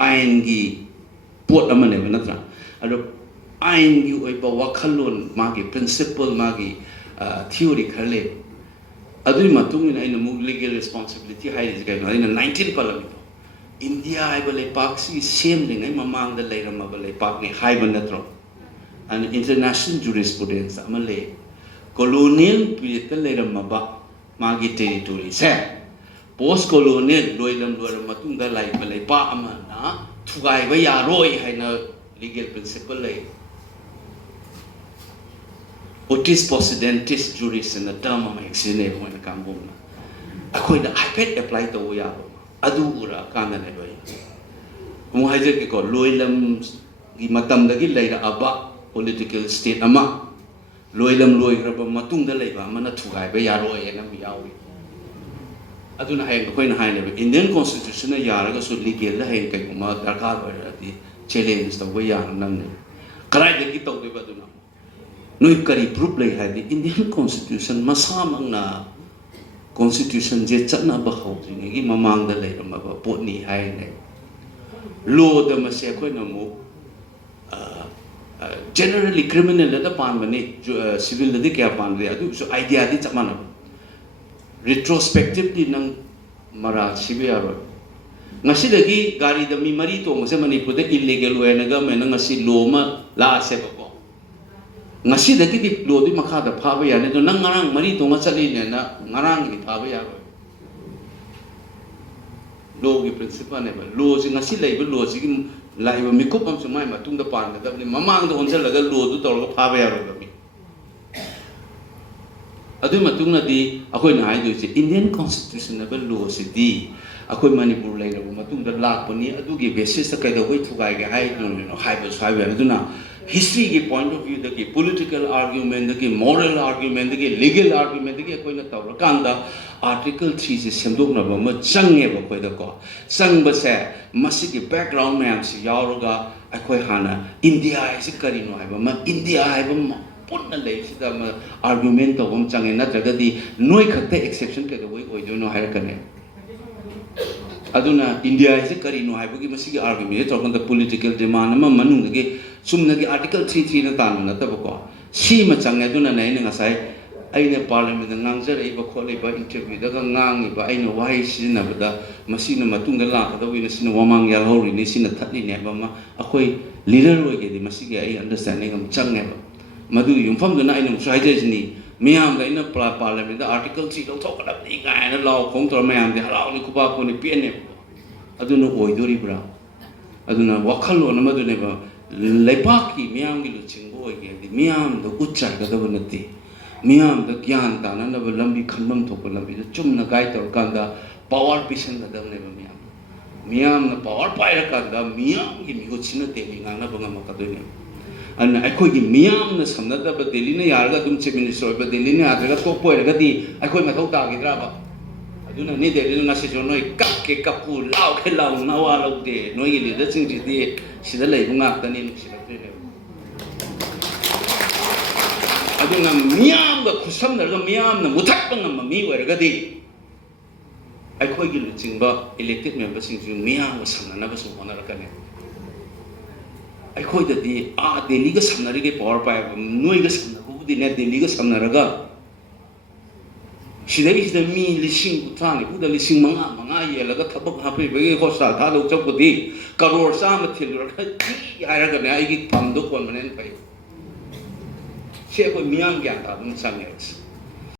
Aingi pot amane natra ado aingi oiba wakhalon magi principle magi theory khale adui matung ina legal responsibility hai is gaino ina 19 parliament India ai bale paksi same lingai mamang da leirama bale pak ni hai banatro and international jurisprudence amale colonial period ka leirama ba magi territory se post colonial loilam matung da lai bale pa amana thugai ba yaroi haina legal principle lei otis possidentis juris in the term of exine mo na kambom na akoi da ipad apply to ya adu ura kana ne doi mo haje ke ko loilam gi matam da gi leira aba political state ama loilam loi raba matung da leiba mana thugai ba yaroi na mi yawi aduna hay ko na hay ne Indian constitution na yaraga so legal la hay kai ma darkar ba di challenge to ba yan nan ne karai de ki to de ba duna noi kari proof lei hai di Indian constitution masamang na constitution je chatna ba khawri ne gi mamang da lei ma ba pot ni hai ne law da ma se ko na mo generally criminal da pan mani civil da kya pan de adu so idea di chamana retrospectively nang mara sibya ro ngasi dagi gari da mi mari to ngase mani pude illegal way na ga me ngasi law ma la se ba ko ngasi dagi di law di makha da pha ba ya ne to nang ngarang mari to ngachali ne na ngarang ni pha ba ya ro law gi principle ne ba law si ngasi lai ba law si lai ba mi ko pam sumai ma tung da pan da ni mamang da onsa laga law du to ga pha ba ya ro ba mi adu matung na di akoi na hai du si Indian constitution na ba law si di akoi Manipur lai na matung da lak pa ni adu gi basis ka da hoi thugai ga hai no hai ba sai ba adu na history ki point of view da ki political argument da ki moral argument da ki legal argument da ki akoi na taw kan da article 3 se semdok na ba ma change ba koi da ko sang ba se masi ki background ma si yaw ga akoi hana India is kari no hai ba ma India hai ba ma punna lei si da ma argument to bom change na jaga di noi khakte exception ke da woi oi jo no hai ka ne aduna India is kari no hai ba ki masi ki argument to kan da political demand ma manung da ki sumna ki article 33 na tan na ta ba ko si ma change aduna nei ne ngasai ai ne parliament da ngangjar ai ba khole ba interview da ga ngang ba ai no wai si na ba da masi na matung da la da wi na si na wamang yal hori ni si na thatni ne ba ma akoi leader oi ge di masi ki ai understanding am change ba madu yumpham da na ai no sai je ni miyam da ina parliament da article 3 lo thok da ni ga na law khong tor mayam de halau ni kuba ko ni pn ne aduna oi dori bra aduna wakhalo na madu ne ba leipaki Miyamgi lu chingbo ge di Miyam da uchar ga da banati Miyam da gyan ta na ba lambi khanbam thok lambi da chumna gai tor kan da power pisan ga da ne ba Miyam na power pai ra kan da Miyam gi mi go china te ni ngana ba ngam ka do ne an ai khoi gi Miyam na samna da ba Delhi na yar ga dum chief minister ba Delhi na adra ga to poi ra ga di ai khoi ma thau ta gi dra ba aduna ni Delhi na se jo noi kap ke kapu lao ke lao na wa lo de noi gi le da ching ji di sida lei bu ngak ta ni lu sida te ne aduna Miyam ga khusam na ga Miyam na muthak pa ngam mi wa ra ga di ai khoi gi lu ching ba elected member sing ju Miyam ga samna na ba su hona ra ka ne ai khoi da di Delhi ga samna ri ge power pa noi ga samna bu di ne Delhi ga samna ra ga sidai sida mi lising utani uda lising manga ye laga thabak hape bege hosta tha lo chok di karor sa ma thil ra ki ai ra ga ne ai gi tham do kon manen pai che ko Miyam gyan ta dum sang ne